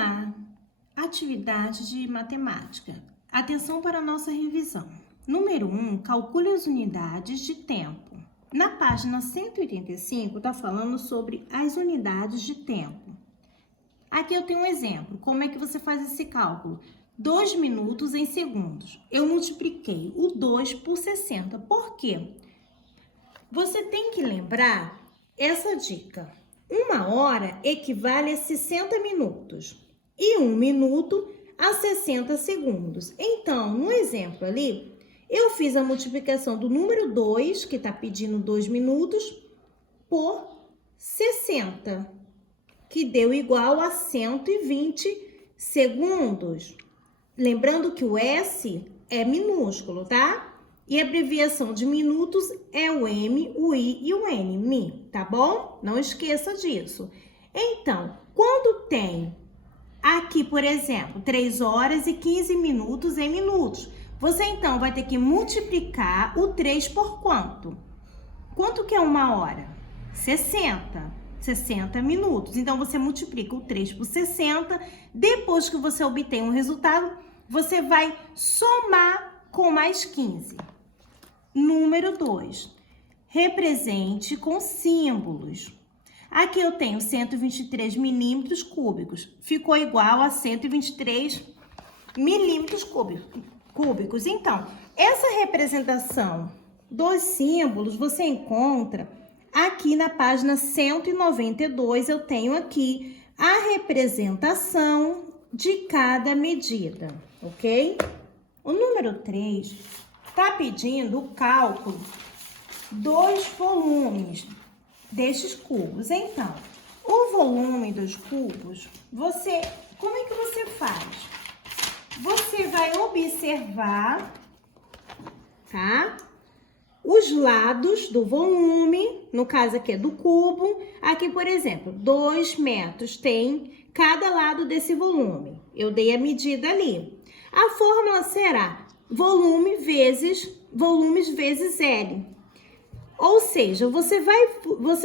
Olá! Atividade de matemática. Atenção para a nossa revisão. Número 1, calcule as unidades de tempo. Na página 185, está falando sobre as unidades de tempo. Aqui eu tenho um exemplo. Como é que você faz esse cálculo? 2 minutos em segundos. Eu multipliquei o 2 por 60. Por quê? Você tem que lembrar essa dica. 1 hora equivale a 60 minutos e 1 minuto a 60 segundos. Então, no exemplo ali, eu fiz a multiplicação do número 2, que está pedindo 2 minutos, por 60, que deu igual a 120 segundos. Lembrando que o S é minúsculo, tá? E a abreviação de minutos é o M, o I e o N, Mi, tá bom? Não esqueça disso. Então, quando tem aqui, por exemplo, 3 horas e 15 minutos em minutos, você então vai ter que multiplicar o 3 por quanto? Quanto que é 1 hora? 60 minutos. Então, você multiplica o 3 por 60. Depois que você obtém um resultado, você vai somar com mais 15. Número 2, represente com símbolos. Aqui eu tenho 123 milímetros cúbicos, ficou igual a 123 milímetros cúbicos. Então, essa representação dos símbolos você encontra aqui na página 192, eu tenho aqui a representação de cada medida, ok? O número 3... está pedindo o cálculo dos volumes destes cubos. Então, o volume dos cubos, como é que você faz? Você vai observar, tá? Os lados do volume, no caso aqui é do cubo. Aqui, por exemplo, 2 metros tem cada lado desse volume. Eu dei a medida ali. A fórmula será volumes vezes L. Ou seja, você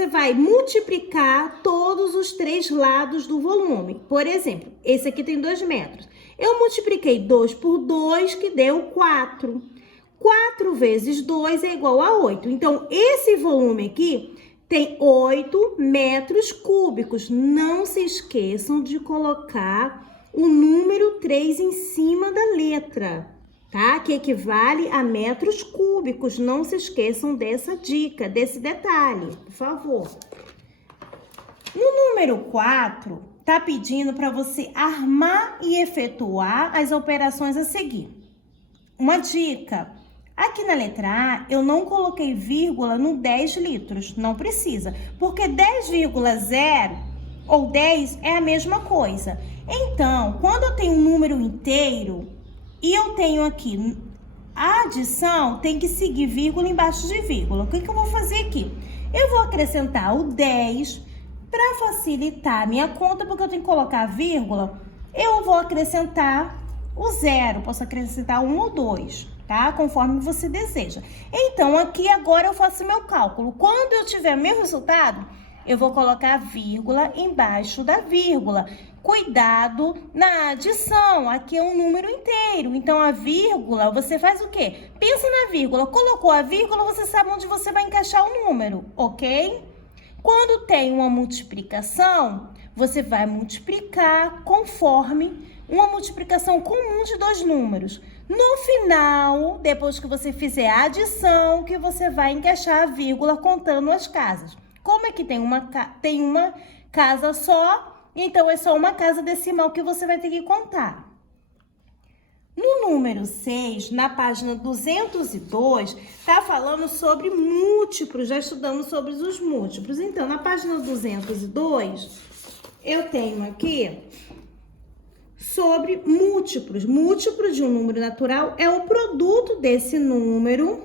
vai multiplicar todos os 3 lados do volume. Por exemplo, esse aqui tem 2 metros. Eu multipliquei 2 por 2, que deu 4. 4 vezes 2 é igual a 8. Então, esse volume aqui tem 8 metros cúbicos. Não se esqueçam de colocar o número 3 em cima da letra, tá? Que equivale a metros cúbicos. Não se esqueçam dessa dica, desse detalhe, por favor. No número 4, tá pedindo para você armar e efetuar as operações a seguir. Uma dica: aqui na letra A, eu não coloquei vírgula no 10 litros, não precisa, porque 10,0 ou 10 é a mesma coisa. Então, quando eu tenho um número inteiro e eu tenho aqui a adição, tem que seguir vírgula embaixo de vírgula. O que eu vou fazer aqui? Eu vou acrescentar o 10 para facilitar a minha conta, porque eu tenho que colocar vírgula. Eu vou acrescentar o 0, posso acrescentar 1 ou 2, tá? Conforme você deseja. Então, aqui agora eu faço meu cálculo. Quando eu tiver meu resultado, eu vou colocar vírgula embaixo da vírgula. Cuidado na adição, aqui é um número inteiro. Então, a vírgula, você faz o quê? Pensa na vírgula. Colocou a vírgula, você sabe onde você vai encaixar o número, ok? Quando tem uma multiplicação, você vai multiplicar conforme uma multiplicação comum de 2 números. No final, depois que você fizer a adição, que você vai encaixar a vírgula contando as casas. Como é que tem uma casa só, então é só uma casa decimal que você vai ter que contar. No número 6, na página 202, tá falando sobre múltiplos, já estudamos sobre os múltiplos. Então, na página 202, eu tenho aqui sobre múltiplos. Múltiplos de um número natural é o produto desse número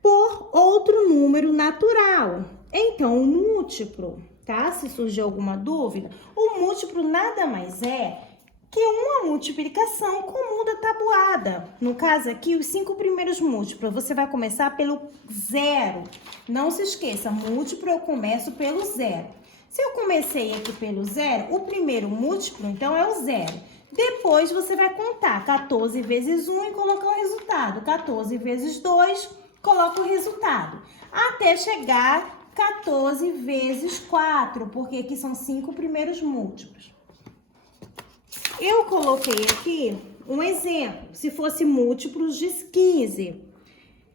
por outro número natural. Então, o múltiplo, tá? Se surgir alguma dúvida, o múltiplo nada mais é que uma multiplicação comum da tabuada. No caso aqui, os 5 primeiros múltiplos, você vai começar pelo 0. Não se esqueça, múltiplo eu começo pelo 0. Se eu comecei aqui pelo 0, o primeiro múltiplo, então, é o 0. Depois, você vai contar 14 vezes 1 e colocar o resultado. 14 vezes 2, coloca o resultado. Até chegar 14 vezes 4, porque aqui são 5 primeiros múltiplos. Eu coloquei aqui um exemplo. Se fosse múltiplos de 15,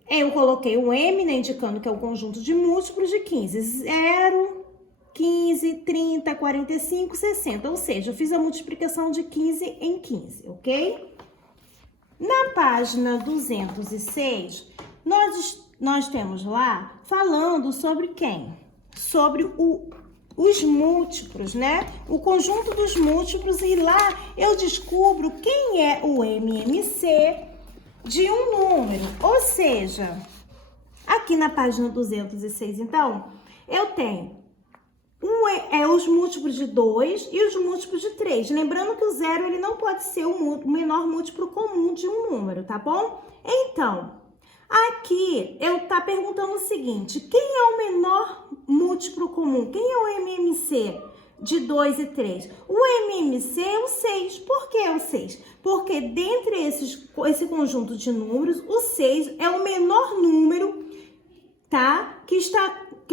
eu coloquei um M, né, indicando que é o conjunto de múltiplos de 15. 0, 15, 30, 45, 60. Ou seja, eu fiz a multiplicação de 15 em 15, ok? Na página 206, nós temos lá falando sobre quem? Sobre os múltiplos, né? O conjunto dos múltiplos, e lá eu descubro quem é o MMC de um número. Ou seja, aqui na página 206, então, eu tenho os múltiplos de 2 e os múltiplos de 3. Lembrando que o 0 ele não pode ser o menor múltiplo comum de um número, tá bom? Então, aqui eu tá perguntando o seguinte: quem é o menor múltiplo comum? Quem é o MMC de 2 e 3? O MMC é o 6. Por que é o 6? Porque dentre esse conjunto de números, o 6 é o menor número, tá? Que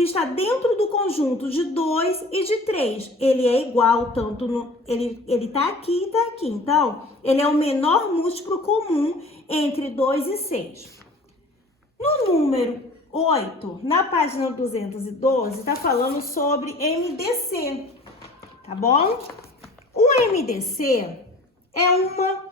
está dentro do conjunto de 2 e de 3. Ele é igual, ele tá aqui e tá aqui. Então, ele é o menor múltiplo comum entre 2 e 6. No número 8, na página 212, tá falando sobre MDC, tá bom? O MDC é uma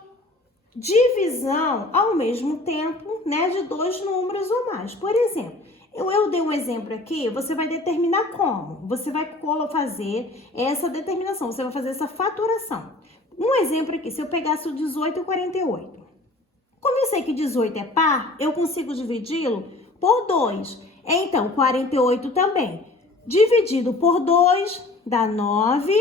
divisão ao mesmo tempo, né, de dois números ou mais. Por exemplo, eu dei um exemplo aqui, você vai determinar como? Você vai fazer essa determinação, você vai fazer essa fatoração. Um exemplo aqui, se eu pegasse o 18 e o 48. Como eu sei que 18 é par, eu consigo dividi-lo por 2. Então, 48 também. Dividido por 2 dá 9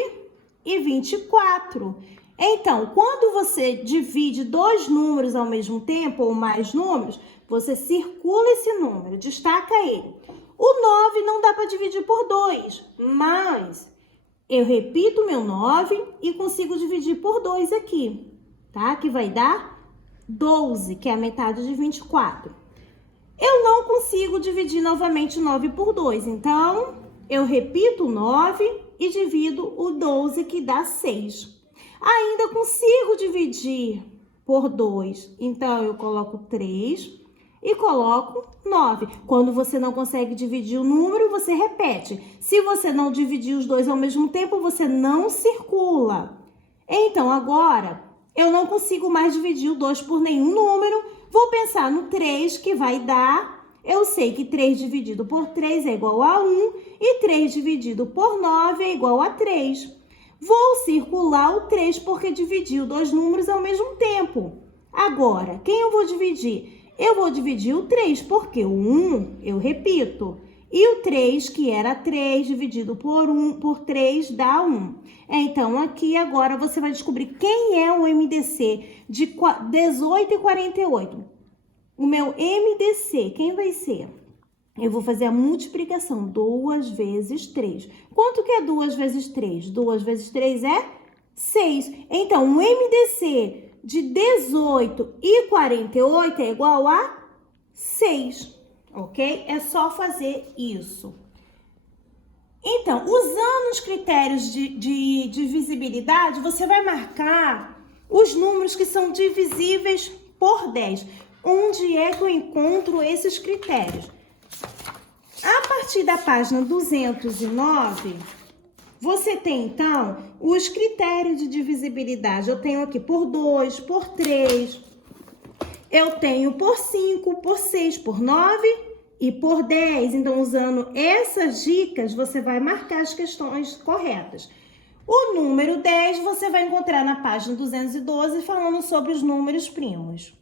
e 24. Então, quando você divide dois números ao mesmo tempo, ou mais números, você circula esse número, destaca ele. O 9 não dá para dividir por 2, mas eu repito meu 9 e consigo dividir por 2 aqui, tá? Que vai dar 12, que é a metade de 24. Eu não consigo dividir novamente 9 por 2, então eu repito o 9 e divido o 12, que dá 6. Ainda consigo dividir por 2, então eu coloco 3 e coloco 9. Quando você não consegue dividir o número, você repete. Se você não dividir os dois ao mesmo tempo, você não circula. Então, agora, eu não consigo mais dividir o 2 por nenhum número. Vou pensar no 3, que vai dar... Eu sei que 3 dividido por 3 é igual a 1 e 3 dividido por 9 é igual a 3. Vou circular o 3 porque dividiu dois números ao mesmo tempo. Agora, quem eu vou dividir? Eu vou dividir o 3 porque o 1, eu repito, e o 3, que era 3 dividido por 3 dá 1. Então, aqui agora você vai descobrir quem é o MDC de 18 e 48. O meu MDC, quem vai ser? Eu vou fazer a multiplicação, 2 vezes 3. Quanto que é 2 vezes 3? 2 vezes 3 é 6. Então, o MDC de 18 e 48 é igual a 6, ok? É só fazer isso. Então, usando os critérios de divisibilidade, você vai marcar os números que são divisíveis por 10. Onde é que eu encontro esses critérios? A partir da página 209, você tem, então, os critérios de divisibilidade. Eu tenho aqui por 2, por 3, eu tenho por 5, por 6, por 9 e por 10. Então, usando essas dicas, você vai marcar as questões corretas. O número 10 você vai encontrar na página 212, falando sobre os números primos.